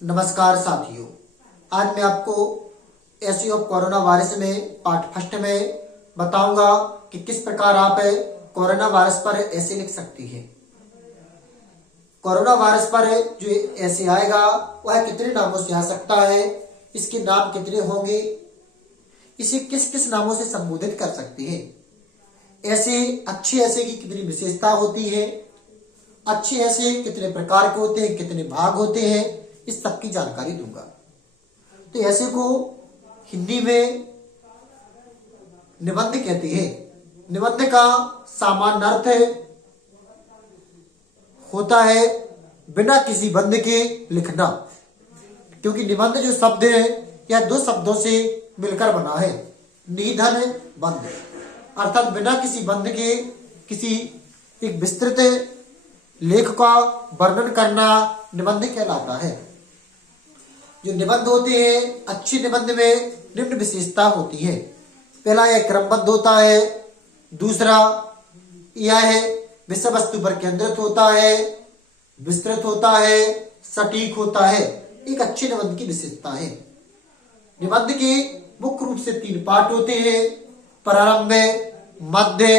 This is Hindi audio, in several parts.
नमस्कार साथियों, आज मैं आपको एसईओ कोरोना वायरस में पार्ट फर्स्ट में बताऊंगा कि किस प्रकार आप कोरोना वायरस पर ऐसे लिख सकती है। कोरोना वायरस पर जो ऐसे आएगा वह कितने नामों से आ सकता है, इसके नाम कितने होंगे, इसे किस किस नामों से संबोधित कर सकती है, ऐसे अच्छे ऐसे की कितनी विशेषता होती है, अच्छे ऐसे कितने प्रकार के होते हैं, कितने भाग होते हैं, इस सब की जानकारी दूंगा। तो ऐसे को हिंदी में निबंध कहते हैं। निबंध का सामान्य अर्थ होता है बिना किसी बंध के लिखना, क्योंकि निबंध जो शब्द है यह दो शब्दों से मिलकर बना है, निधन बंध, अर्थात बिना किसी बंध के किसी एक विस्तृत लेख का वर्णन करना निबंध कहलाता है। जो निबंध होते हैं, अच्छे निबंध में निम्न विशेषता होती है। पहला यह क्रमबद्ध होता है, दूसरा यह है विषय वस्तु पर केंद्रित होता है, विस्तृत होता है, सटीक होता है। एक अच्छे निबंध की विशेषता है। निबंध के मुख्य रूप से 3 पार्ट होते हैं, प्रारंभ, मध्य,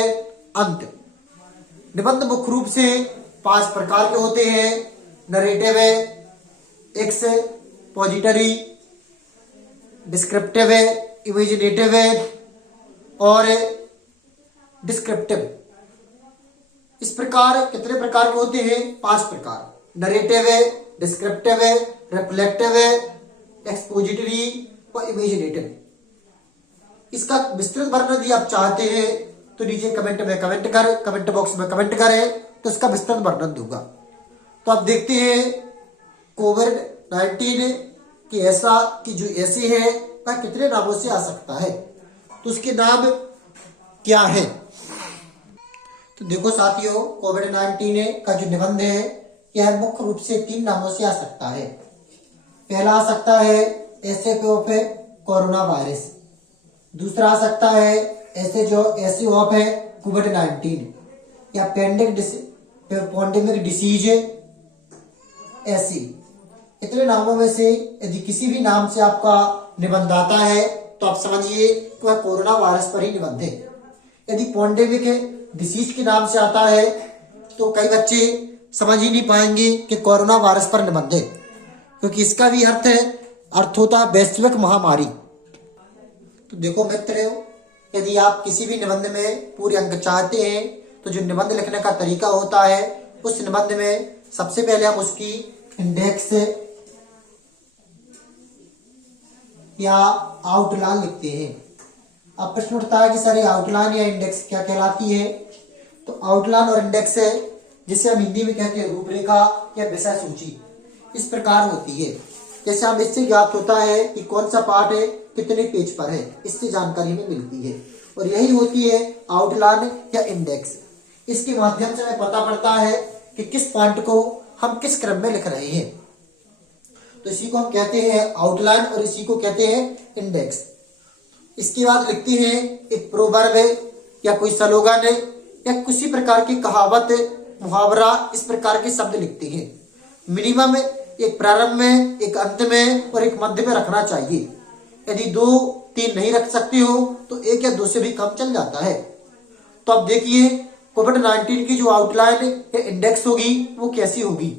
अंत। निबंध मुख्य रूप से 5 प्रकार के होते हैं, नरेटिव, एक्सपोजिटरी, डिस्क्रिप्टिव, इमेजिनेटिव और डिस्क्रिप्टिव। इस प्रकार कितने प्रकार के होते हैं? 5 प्रकार, नरेटिव, डिस्क्रिप्टिव, रिफ्लेक्टिव, एक्सपोजिटरी और इमेजिनेटिव। इसका विस्तृत वर्णन यदि आप चाहते हैं तो नीचे कमेंट बॉक्स में कमेंट करें, तो इसका विस्तृत वर्णन दूंगा। तो आप देखते हैं कोविड-19 की ऐसा कि जो ऐसी है वह कितने नामों से आ सकता है, तो उसके नाम क्या है? तो देखो साथियों, कोविड-19 का जो निबंध है यह मुख्य रूप से 3 नामों से आ सकता है। पहला आ सकता है एसएफ ऑफ कोरोना वायरस, दूसरा आ सकता है एसए ऑफ कोविड-19 या पैंडेमिक डिसीज ऐसी। इतने नामों में से यदि किसी भी नाम से आपका निबंध आता है तो आप समझिए कि वह कोरोना वायरस पर ही निबंध है। यदि पैंडेमिक डिसीज के नाम से आता है तो कई बच्चे समझ ही नहीं पाएंगे कि कोरोना वायरस पर निबंध है, क्योंकि इसका भी अर्थ होता है वैश्विक महामारी। तो देखो मित्रों, यदि आप किसी भी निबंध में पूरे अंक चाहते हैं तो जो निबंध लिखने का तरीका होता है, उस निबंध में सबसे पहले हम उसकी इंडेक्स या आउटलाइन लिखते हैं। अब प्रश्न उठता है कि सर ये आउटलाइन या इंडेक्स क्या कहलाती है? तो आउटलाइन और इंडेक्स है, जिसे हम हिंदी में कहते हैं रूपरेखा या विषय सूची, इस प्रकार होती है। जैसे हम इससे ज्ञात होता है कि कौन सा पार्ट है, कितने पेज पर है, इससे जानकारी हमें मिलती है, और यही होती है आउटलाइन या इंडेक्स। इसके माध्यम से हमें पता पड़ता है कि किस पॉइंट को हम किस क्रम में लिख रहे हैं। तो इसी को हम कहते हैं आउटलाइन और इसी को कहते हैं इंडेक्स। इसके बाद लिखते हैं एक प्रोवर्ब या कोई स्लोगन या किसी प्रकार की कहावत, मुहावरा, इस प्रकार के शब्द लिखते हैं। मिनिमम एक प्रारंभ में, एक अंत में और एक मध्य में रखना चाहिए। यदि 2-3 नहीं रख सकते हो तो 1 या 2 से भी कम चल जाता है। तो अब देखिए कोविड-19 की जो आउटलाइन या इंडेक्स होगी वो कैसी होगी।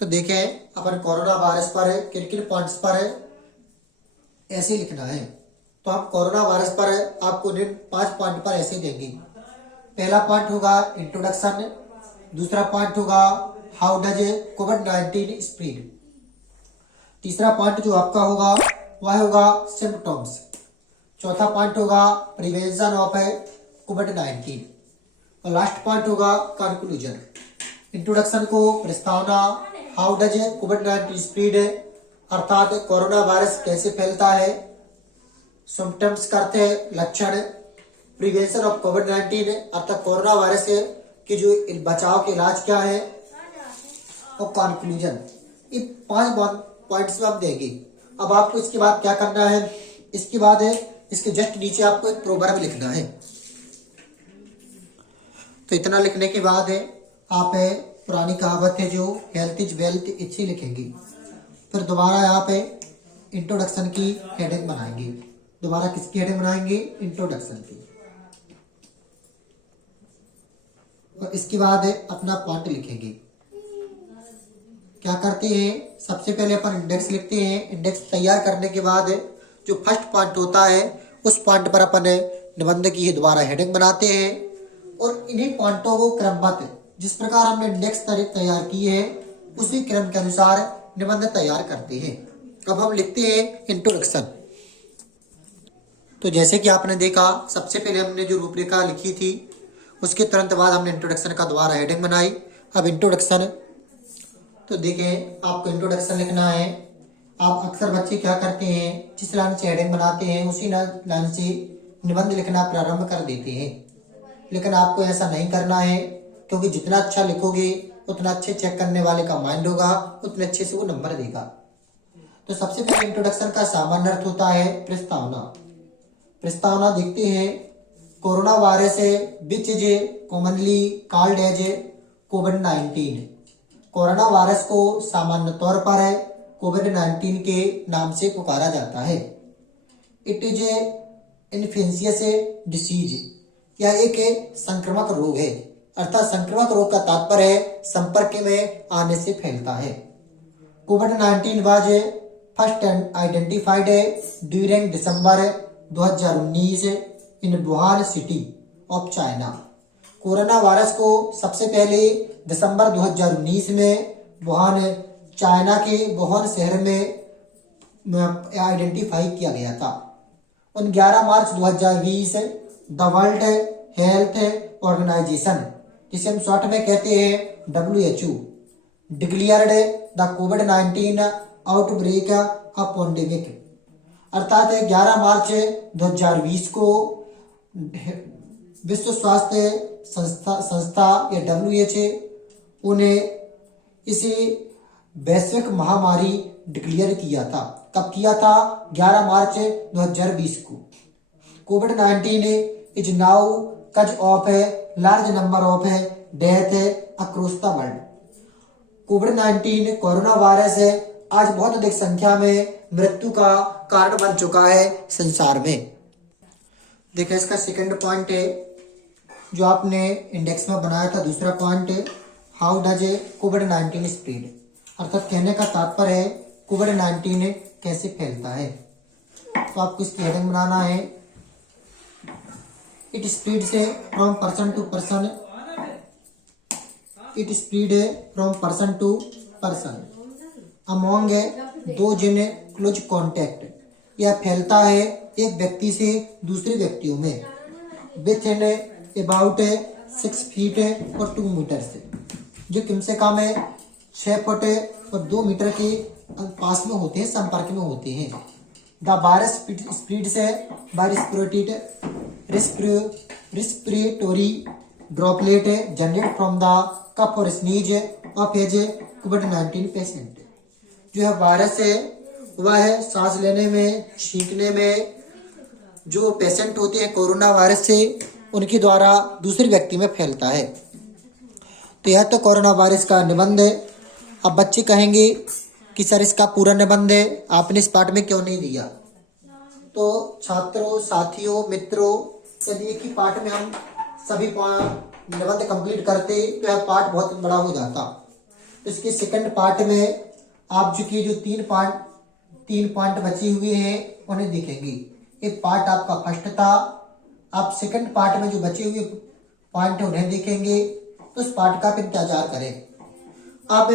तो देखें, अपन कोरोना वायरस पर है, किन पॉइंट्स पर है ऐसे लिखना है। तो हम कोरोना वायरस पर है, आपको 5 पॉइंट पर ऐसे देंगे। पहला पॉइंट होगा इंट्रोडक्शन, दूसरा पॉइंट होगा हाउ डज कोविड-19 स्प्रेड, तीसरा पॉइंट जो आपका होगा वह होगा सिम्पटम्स, चौथा पॉइंट होगा प्रिवेंशन ऑफ कोविड-19 और लास्ट पॉइंट होगा कंक्लूजन। इंट्रोडक्शन को प्रस्तावना, हाउ डज कोविड-19 स्प्रेड अर्थात कोरोना वायरस कैसे फैलता है, सिम्पटम्स करते हैं लक्षण, प्रिवेंशन ऑफ कोविड-19 अर्थात कोरोना वायरस के जो बचाव के इलाज क्या है, और कंक्लूजन। ये 5 पॉइंट्स में हम देंगे। अब आपको इसके बाद क्या करना है? इसके बाद इसके जस्ट नीचे आपको एक प्रोवर्ब लिखना है। तो इतना लिखने के बाद आप पुरानी कहावत है जो हेल्थ इज वेल्थ, इच्छी लिखेंगी। फिर दोबारा यहाँ पे इंट्रोडक्शन की हेडिंग बनाएंगे। दोबारा किसकी हेडिंग बनाएंगे? इंट्रोडक्शन की। और इसके बाद अपना पॉइंट लिखेंगे। क्या करते हैं, सबसे पहले अपन इंडेक्स लिखते हैं। इंडेक्स तैयार करने के बाद जो फर्स्ट पॉइंट होता है उस पॉइंट पर अपन निबंध की दोबारा हेडिंग बनाते हैं और इन्हीं पॉइंटों को क्रमबद्ध, जिस प्रकार हमने इंडेक्स तैयार की है उसी क्रम के अनुसार निबंध तैयार करते हैं। अब हम लिखते हैं इंट्रोडक्शन। तो जैसे कि आपने देखा, सबसे पहले हमने जो रूपरेखा लिखी थी उसके तुरंत बाद हमने इंट्रोडक्शन का दोबारा हेडिंग बनाई। अब इंट्रोडक्शन, तो देखें आपको इंट्रोडक्शन लिखना है। आप अक्सर बच्चे क्या करते हैं, जिस लाइन से हेडिंग बनाते हैं उसी लाइन से निबंध लिखना प्रारंभ कर देते हैं, लेकिन आपको ऐसा नहीं करना है, क्योंकि जितना अच्छा लिखोगे उतना अच्छे चेक करने वाले का माइंड होगा, उतने अच्छे से वो नंबर देगा। तो सबसे पहले इंट्रोडक्शन का सामान्य अर्थ होता है प्रस्तावना। प्रस्तावना देखते हैं। Corona virus which is commonly called as कोविड-19। कोरोना वायरस को सामान्य तौर पर कोविड-19 के नाम से पुकारा जाता है। इट इज इन्फेक्शियस डिसीज, यह एक संक्रामक रोग है, अर्थात संक्रामक रोग का तात्पर्य है संपर्क में आने से फैलता है। कोविड-19 was first identified during December 2019 in Wuhan city of China. Corona virus को सबसे पहले दिसंबर 2019 में वुहान, चाइना के वुहान शहर में आइडेंटिफाई किया गया था। उन 11 मार्च 2020 द वर्ल्ड हेल्थ ऑर्गेनाइजेशन, जिसे हम शॉर्ट में कहते हैं WHO, declared the covid outbreak a pandemic. अर्थात 11 मार्च 2020 को विश्व स्वास्थ्य संस्था या WHO उन्हें इसे वैश्विक महामारी डिक्लेयर किया था। कब किया था? 11 मार्च 2020 को। कोविड-19 इज नाउ कज of large number of death across the world. Covid corona virus आज बहुत अधिक संख्या में मृत्यु का कारण बन चुका है संसार में। देखिए इसका सेकंड पॉइंट है जो आपने इंडेक्स में बनाया था। दूसरा पॉइंट है हाउ डज कोविड-19 स्प्रेड, अर्थात कहने का तात्पर्य है कोविड-19 कैसे फैलता है। तो आपको इसकी हेडिंग बनाना है। इट स्प्रेड से from person to person, it spread from person to person among दो जिन क्लोज कॉन्टैक्ट, यह फैलता है एक व्यक्ति से दूसरे व्यक्तियों में विथ इन अबाउट 6 फीट और 2 मीटर से, जो कम से कम 6 फुट और 2 मीटर के पास में होते हैं, संपर्क में होते हैं। द वायरस स्प्रेड से by respiratory droplet generate from the cough और स्नीज ऑफ एज कोविड-19 पेशेंट। जो है वायरस है वह है सांस लेने में, छींकने में जो पेशेंट होते हैं कोरोना वायरस से, उनके द्वारा दूसरे व्यक्ति में फैलता है। तो यह तो कोरोना वायरस का निबंध है। अब बच्चे कहेंगे कि सर इसका पूरा निबंध है, आपने इस पार्ट में क्यों नहीं दिया? तो छात्रों, साथियों, मित्रों, यदि एक ही पार्ट में हम सभी निबंध कंप्लीट करते तो यह पार्ट बहुत बड़ा हो जाता। तो इसके सेकंड पार्ट में आप जो 3 पॉइंट बचे हुए हैं उन्हें देखेंगे। एक पार्ट आपका फर्स्ट था, आप सेकंड पार्ट में जो बचे हुए पॉइंट है उन्हें देखेंगे। तो उस पार्ट का आप इंतजार करें। आप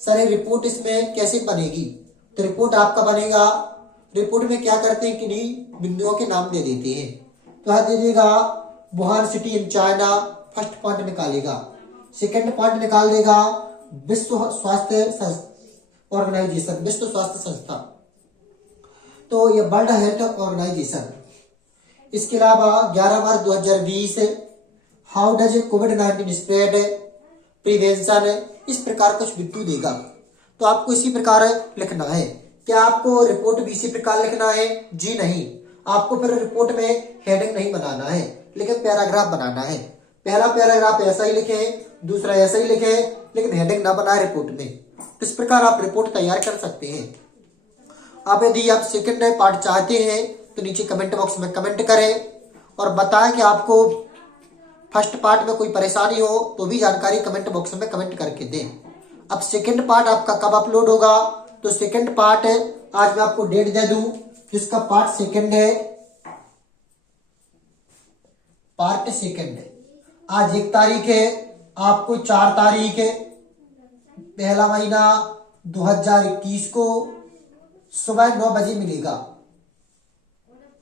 सर रिपोर्ट इसमें कैसे बनेगी? तो रिपोर्ट आपका बनेगा, रिपोर्ट में क्या करते हैं किन्हीं बिंदुओं के नाम दे देते हैं। तो यह दे देगा Wuhan city in China, first point निकालेगा। सेकंड पॉइंट निकाल देगा विश्व स्वास्थ्य ऑर्गेनाइजेशन, विश्व स्वास्थ्य संस्था, तो ये वर्ल्ड हेल्थ ऑर्गेनाइजेशन। इसके अलावा 11 मार्च 2020 how does covid spread prevention, इस प्रकार कुछ बिंदु देगा। तो आपको इसी प्रकार लिखना है। क्या आपको रिपोर्ट भी इसी प्रकार लिखना है? जी नहीं, आपको फिर रिपोर्ट में हेडिंग नहीं बनाना है, लेकिन पैराग्राफ बनाना है। पहला पैराग्राफ ऐसा ही लिखे, दूसरा ऐसा ही लिखे, लेकिन हेडिंग ना बनाए रिपोर्ट में। तो इस प्रकार आप रिपोर्ट तैयार कर सकते हैं। आप यदि आप सेकंड पार्ट चाहते हैं तो नीचे कमेंट बॉक्स में कमेंट करें और बताएं कि आपको फर्स्ट पार्ट में कोई परेशानी हो तो भी जानकारी कमेंट बॉक्स में कमेंट करके दें। अब सेकंड पार्ट आपका कब अपलोड होगा, तो सेकंड पार्ट आज मैं आपको डेट दे दूं, जिसका पार्ट सेकंड है, पार्ट सेकंड है। आज 1 तारीख है, आपको 4 तारीख है पहला महीना 2021 को सुबह 9 बजे मिलेगा।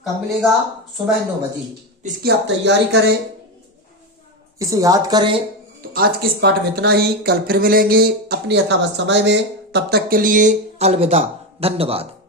कब मिलेगा? सुबह 9 बजे। इसकी आप तैयारी करें, इसे याद करें। तो आज के इस पाठ में इतना ही, कल फिर मिलेंगे अपने यथावत समय में। तब तक के लिए अलविदा, धन्यवाद।